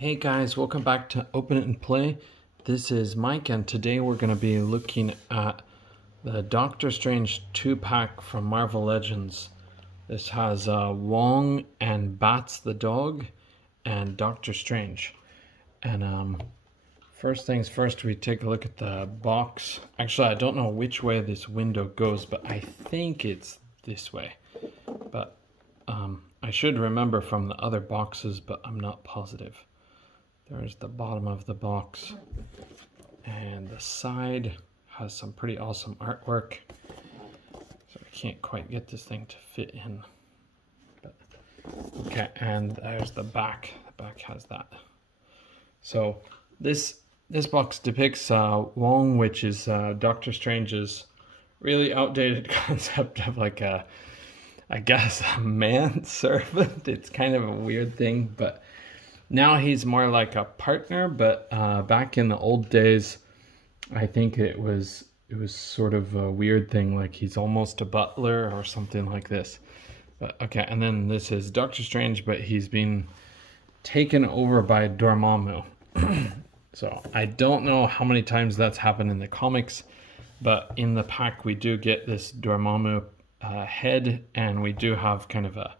Hey guys, welcome back to Open It and Play. This is Mike, and today we're going to be looking at the Doctor Strange 2-pack from Marvel Legends. This has Wong and Bats the dog and Doctor Strange. And first things first, we take a look at the box. Actually, I don't know which way this window goes, but I think it's this way. But I should remember from the other boxes, but I'm not positive. There's the bottom of the box, and the side has some pretty awesome artwork. So I can't quite get this thing to fit in. But, okay, and there's the back. The back has that. So this box depicts Wong, which is Doctor Strange's really outdated concept of like a, I guess, a manservant. It's kind of a weird thing, but now he's more like a partner, but back in the old days, I think it was sort of a weird thing, like he's almost a butler or something like this. But okay, and then this is Doctor Strange, but he's been taken over by Dormammu. So I don't know how many times that's happened in the comics, but in the pack we do get this Dormammu head, and we do have kind of a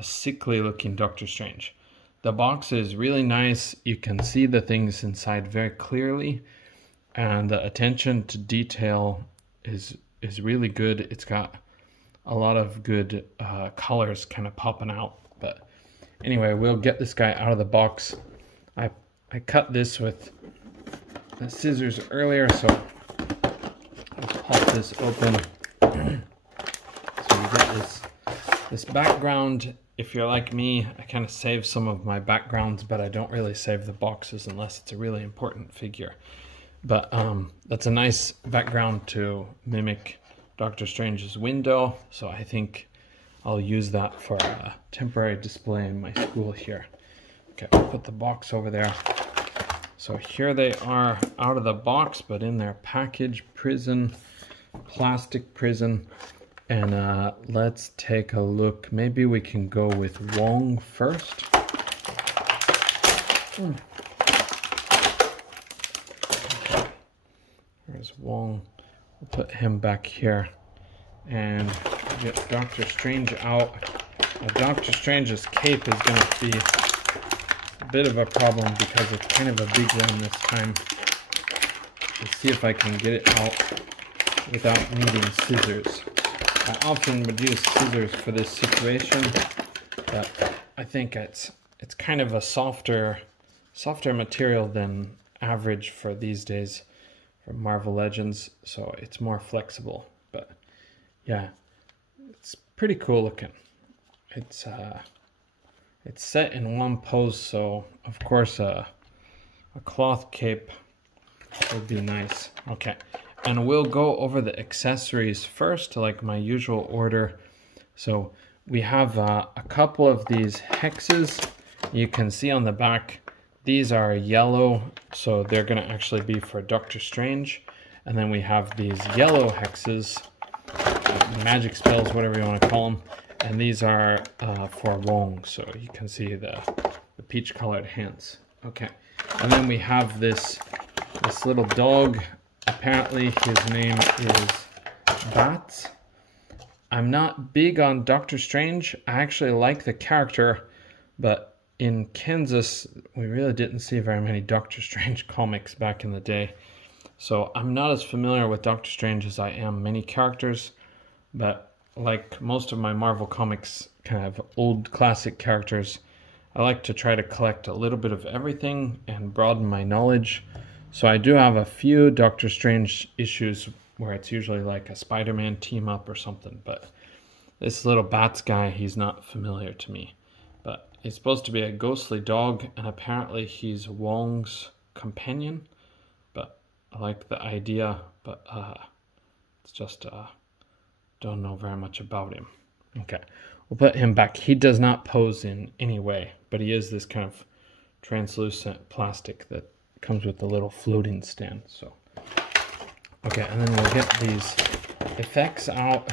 sickly looking Doctor Strange. The box is really nice. You can see the things inside very clearly, and the attention to detail is really good. It's got a lot of good colors kind of popping out. But anyway, we'll get this guy out of the box. I cut this with the scissors earlier, so let's pop this open. So we get this background. If you're like me, I kind of save some of my backgrounds, but I don't really save the boxes unless it's a really important figure. But that's a nice background to mimic Doctor Strange's window, so I think I'll use that for a temporary display in my school here. Okay, I'll put the box over there. So here they are out of the box, but in their package, plastic prison. And let's take a look. Maybe we can go with Wong first. Okay. There's Wong. We'll put him back here. And get Doctor Strange out. Now, Doctor Strange's cape is going to be a bit of a problem because it's kind of a big one this time. Let's see if I can get it out without needing scissors. I often would use scissors for this situation, but I think it's kind of a softer material than average for these days for Marvel Legends, so it's more flexible. But yeah, it's pretty cool looking. It's set in one pose, so of course a cloth cape would be nice. Okay. And we'll go over the accessories first, like my usual order. So we have a couple of these hexes. You can see on the back, these are yellow, so they're going to actually be for Doctor Strange. And then we have these yellow hexes, magic spells, whatever you want to call them. And these are for Wong, so you can see the peach-colored hands. Okay, and then we have this little dog. Apparently his name is Bats. I'm not big on Doctor Strange. I actually like the character, but in Kansas, we really didn't see very many Doctor Strange comics back in the day. So I'm not as familiar with Doctor Strange as I am many characters, but like most of my Marvel comics, kind of old classic characters, I like to try to collect a little bit of everything and broaden my knowledge. So I do have a few Doctor Strange issues where it's usually like a Spider-Man team up or something, but this little Bats guy, he's not familiar to me. But he's supposed to be a ghostly dog, and apparently he's Wong's companion. But I like the idea, but it's just don't know very much about him. Okay, we'll put him back. He does not pose in any way, but he is this kind of translucent plastic that comes with the little floating stand. So okay, and then we'll get these effects out.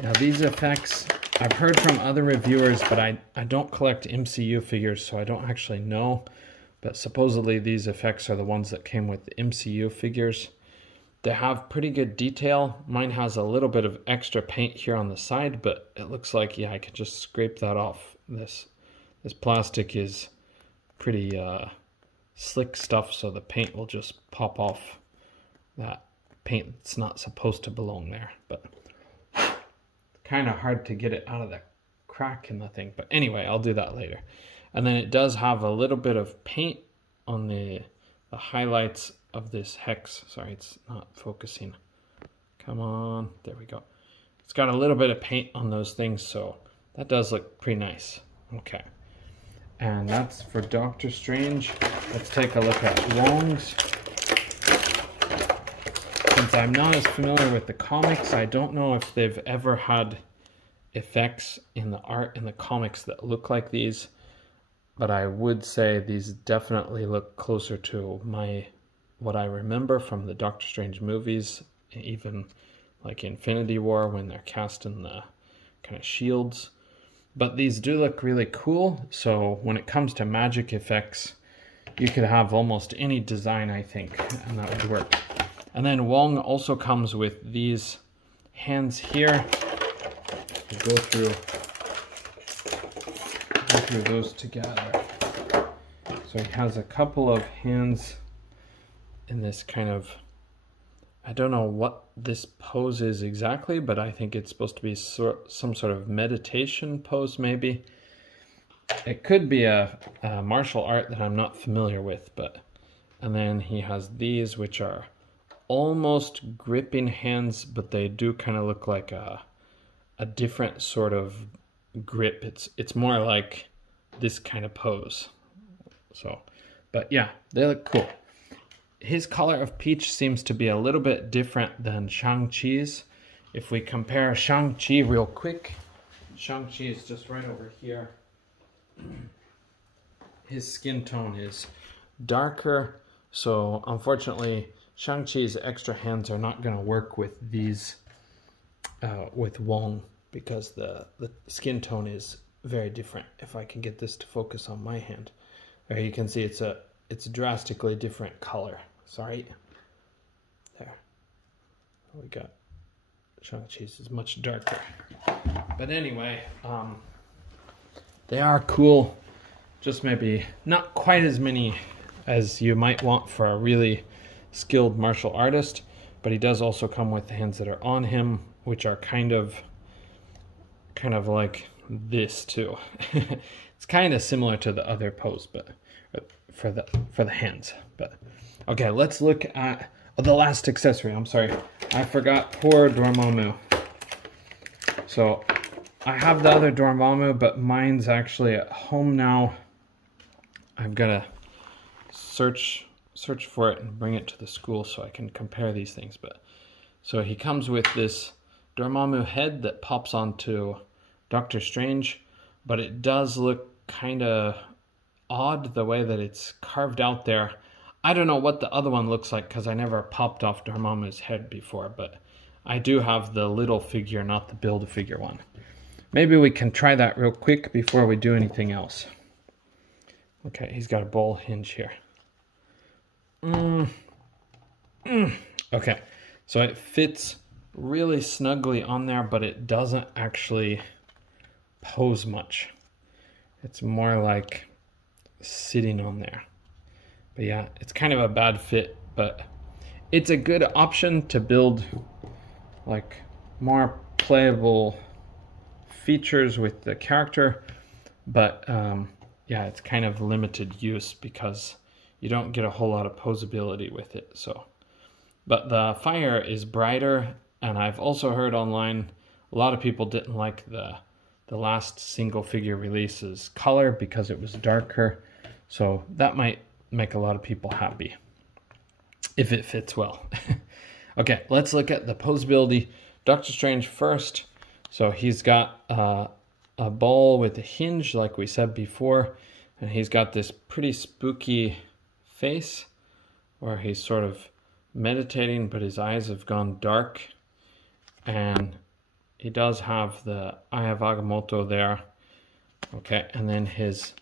Now these effects I've heard from other reviewers, but I don't collect MCU figures, so I don't actually know. But supposedly these effects are the ones that came with the MCU figures. They have pretty good detail. Mine has a little bit of extra paint here on the side, but it looks like, yeah, I can just scrape that off. This plastic is pretty slick stuff, so the paint will just pop off that paint that's not supposed to belong there. But kind of hard to get it out of the crack in the thing. But anyway, I'll do that later. And then it does have a little bit of paint on the highlights of this hex. Sorry, it's not focusing. Come on, there we go. It's got a little bit of paint on those things, so that does look pretty nice. Okay, and that's for Doctor Strange. Let's take a look at Wong's. Since I'm not as familiar with the comics, I don't know if they've ever had effects in the art in the comics that look like these, but I would say these definitely look closer to what I remember from the Doctor Strange movies, even like Infinity War when they're casting the kind of shields. But these do look really cool, so when it comes to magic effects, you could have almost any design, I think, and that would work. And then Wong also comes with these hands here. We'll go through those together. So he has a couple of hands in this kind of, I don't know what this pose is exactly, but I think it's supposed to be some sort of meditation pose maybe. It could be a martial art that I'm not familiar with, but, and then he has these which are almost gripping hands, but they do kind of look like a different sort of grip. It's more like this kind of pose. So, but yeah, they look cool. His color of peach seems to be a little bit different than Shang-Chi's. If we compare Shang-Chi real quick, Shang-Chi is just right over here. His skin tone is darker, so unfortunately Shang-Chi's extra hands are not going to work with these, with Wong, because the skin tone is very different. If I can get this to focus on my hand, there you can see it's a drastically different color. Sorry, there. We got Shang-Chi's is much darker, but anyway, they are cool. Just maybe not quite as many as you might want for a really skilled martial artist, but he does also come with the hands that are on him, which are kind of like this too. It's kind of similar to the other pose, but for the hands. But okay, let's look at the last accessory. I'm sorry, I forgot poor Dormammu. So I have the other Dormammu, but mine's actually at home now. I've got to search for it and bring it to the school so I can compare these things. But so he comes with this Dormammu head that pops onto Doctor Strange, but it does look kind of odd the way that it's carved out there. I don't know what the other one looks like because I never popped off Dormammu's head before, but I do have the little figure, not the Build-A-Figure one. Maybe we can try that real quick before we do anything else. Okay, he's got a ball hinge here. Okay, so it fits really snugly on there, but it doesn't actually pose much. It's more like sitting on there. But yeah, it's kind of a bad fit, but it's a good option to build like more playable features with the character. But yeah, it's kind of limited use because you don't get a whole lot of posability with it. So, but the fire is brighter, and I've also heard online a lot of people didn't like the last single figure release's color because it was darker. So that might make a lot of people happy if it fits well. Okay, let's look at the posability. Doctor Strange first. So he's got a ball with a hinge like we said before, and he's got this pretty spooky face where he's sort of meditating, but his eyes have gone dark, and he does have the Eye of Agamotto there. Okay, and then his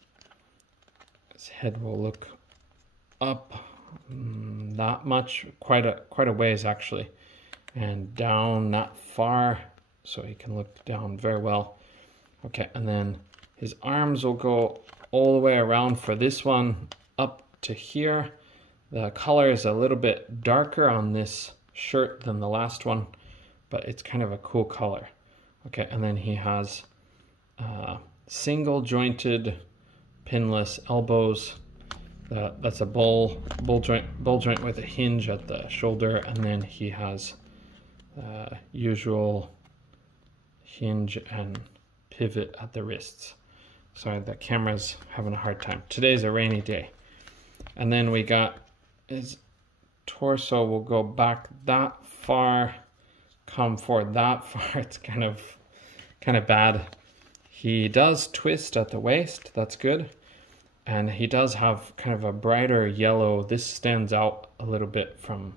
head will look up that much, quite a ways actually, and down not far, so he can look down very well. Okay, and then his arms will go all the way around for this one up to here. The color is a little bit darker on this shirt than the last one, but it's kind of a cool color. Okay, and then he has single jointed pinless elbows. That's a bull joint with a hinge at the shoulder, and then he has usual hinge and pivot at the wrists. Sorry, the camera's having a hard time. Today's a rainy day. And then we got his torso will go back that far, come forward that far. It's kind of bad. He does twist at the waist, that's good. And he does have kind of a brighter yellow. This stands out a little bit from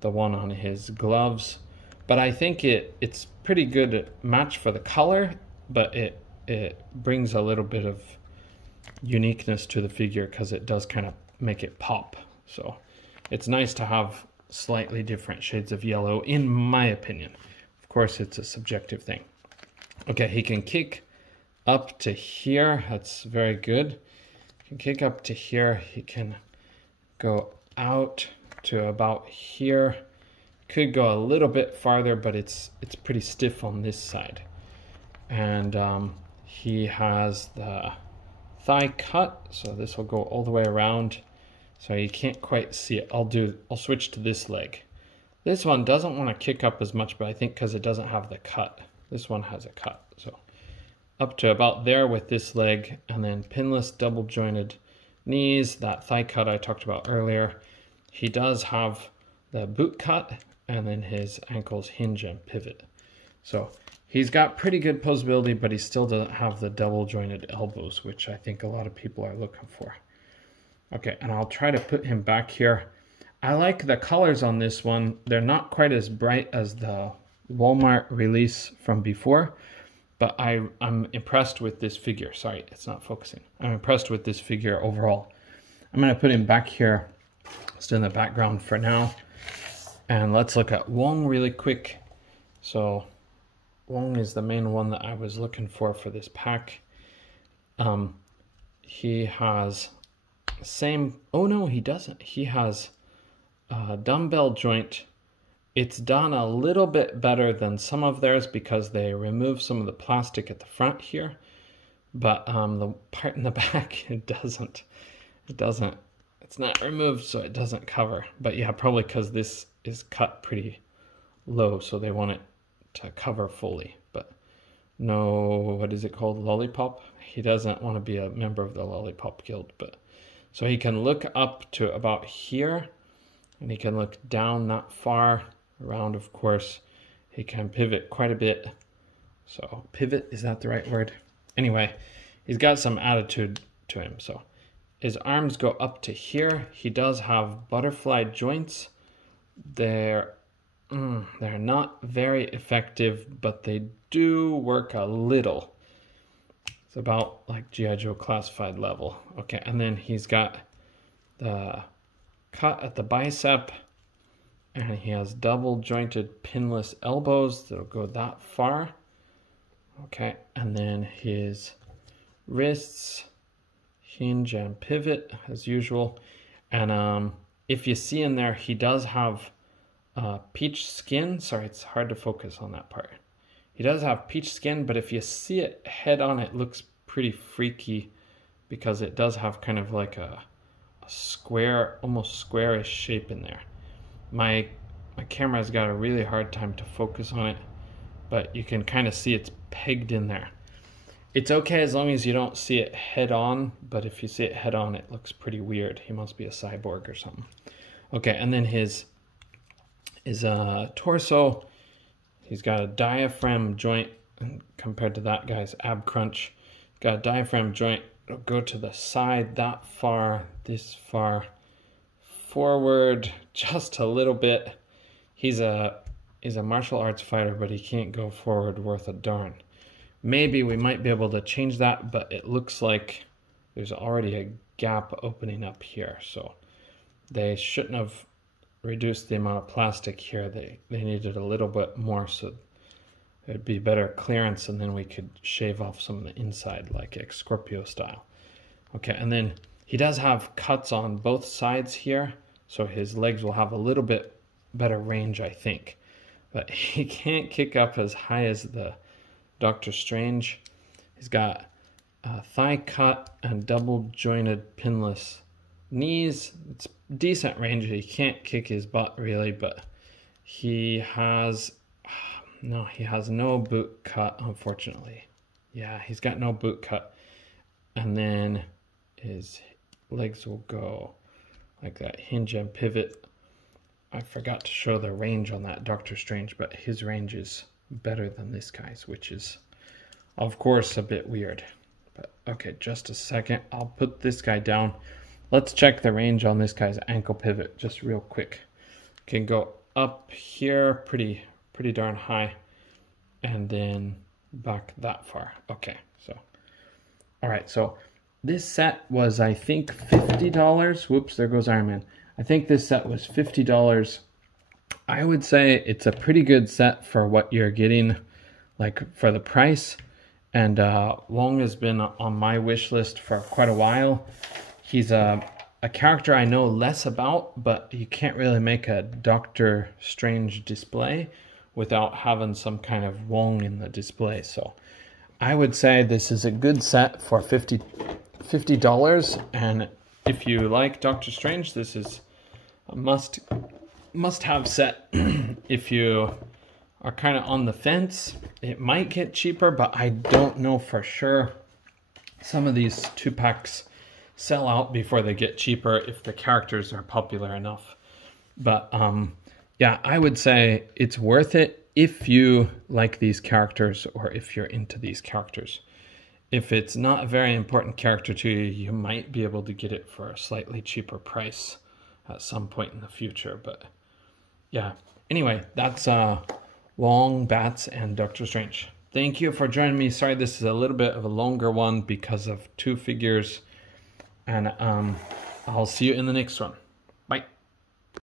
the one on his gloves. But I think it's pretty good match for the color, but it brings a little bit of uniqueness to the figure because it does kind of make it pop. So it's nice to have slightly different shades of yellow, in my opinion. Of course, it's a subjective thing. Okay, he can kick up to here. That's very good. He can kick up to here. He can go out to about here. Could go a little bit farther, but it's pretty stiff on this side. And he has the thigh cut, so this will go all the way around. So you can't quite see it. I'll switch to this leg. This one doesn't want to kick up as much, but I think because it doesn't have the cut. This one has a cut. So up to about there with this leg, and then pinless double jointed knees, that thigh cut I talked about earlier. He does have the boot cut, and then his ankles hinge and pivot. So he's got pretty good posability, but he still doesn't have the double jointed elbows, which I think a lot of people are looking for. Okay, and I'll try to put him back here. I like the colors on this one. They're not quite as bright as the Walmart release from before, but I'm impressed with this figure. Sorry, it's not focusing. I'm impressed with this figure overall. I'm gonna put him back here, still in the background for now. And let's look at Wong really quick. So Wong is the main one that I was looking for this pack. He has same, oh no, he doesn't. He has a dumbbell joint. It's done a little bit better than some of theirs because they remove some of the plastic at the front here, but the part in the back, it doesn't, it's not removed, so it doesn't cover. But yeah, probably because this is cut pretty low, so they want it to cover fully. But no, what is it called, lollipop? He doesn't want to be a member of the Lollipop Guild, but so he can look up to about here, and he can look down not far around, of course. He can pivot quite a bit. So pivot, is that the right word? Anyway, he's got some attitude to him. So his arms go up to here. He does have butterfly joints. They're not very effective, but they do work a little. It's about like G.I. Joe classified level. Okay, and then he's got the cut at the bicep, and he has double jointed pinless elbows that'll go that far. Okay, and then his wrists hinge and pivot as usual. And if you see in there, he does have peach skin. Sorry, it's hard to focus on that part. He does have peach skin, but if you see it head on, it looks pretty freaky because it does have kind of like a square, almost squarish shape in there. My camera's got a really hard time to focus on it, but you can kind of see it's pegged in there. It's okay as long as you don't see it head on, but if you see it head on, it looks pretty weird. He must be a cyborg or something. Okay, and then his torso, he's got a diaphragm joint, and compared to that guy's ab crunch, got a diaphragm joint. It'll go to the side that far, this far, forward just a little bit. He's a is a martial arts fighter, but he can't go forward worth a darn. Maybe we might be able to change that, but it looks like there's already a gap opening up here. So they shouldn't have reduced the amount of plastic here. They needed a little bit more so it'd be better clearance, and then we could shave off some of the inside like Scorpio style. Okay, and then he does have cuts on both sides here, so his legs will have a little bit better range, I think. But he can't kick up as high as the Doctor Strange. He's got a thigh cut and double jointed pinless knees. It's decent range. He can't kick his butt really, but he has no boot cut, unfortunately. Yeah, he's got no boot cut. And then his legs will go like that, hinge and pivot. I forgot to show the range on that Doctor Strange, but his range is better than this guy's, which is, of course, a bit weird. But okay, just a second. I'll put this guy down. Let's check the range on this guy's ankle pivot just real quick. Can go up here pretty darn high, and then back that far. Okay, so all right, so this set was, I think, $50. Whoops, there goes Iron Man. I think this set was $50. I would say it's a pretty good set for what you're getting, like for the price. And Wong has been on my wish list for quite a while. He's a character I know less about, but you can't really make a Doctor Strange display without having some kind of Wong in the display. So I would say this is a good set for $50. And if you like Doctor Strange, this is a must-have set. If you are kind of on the fence, it might get cheaper, but I don't know for sure. Some of these 2-packs sell out before they get cheaper if the characters are popular enough. But yeah, I would say it's worth it if you like these characters or if you're into these characters. If it's not a very important character to you, you might be able to get it for a slightly cheaper price at some point in the future. But yeah, anyway, that's Wong, Bats, and Doctor Strange. Thank you for joining me. Sorry this is a little bit of a longer one because of 2 figures. And I'll see you in the next one.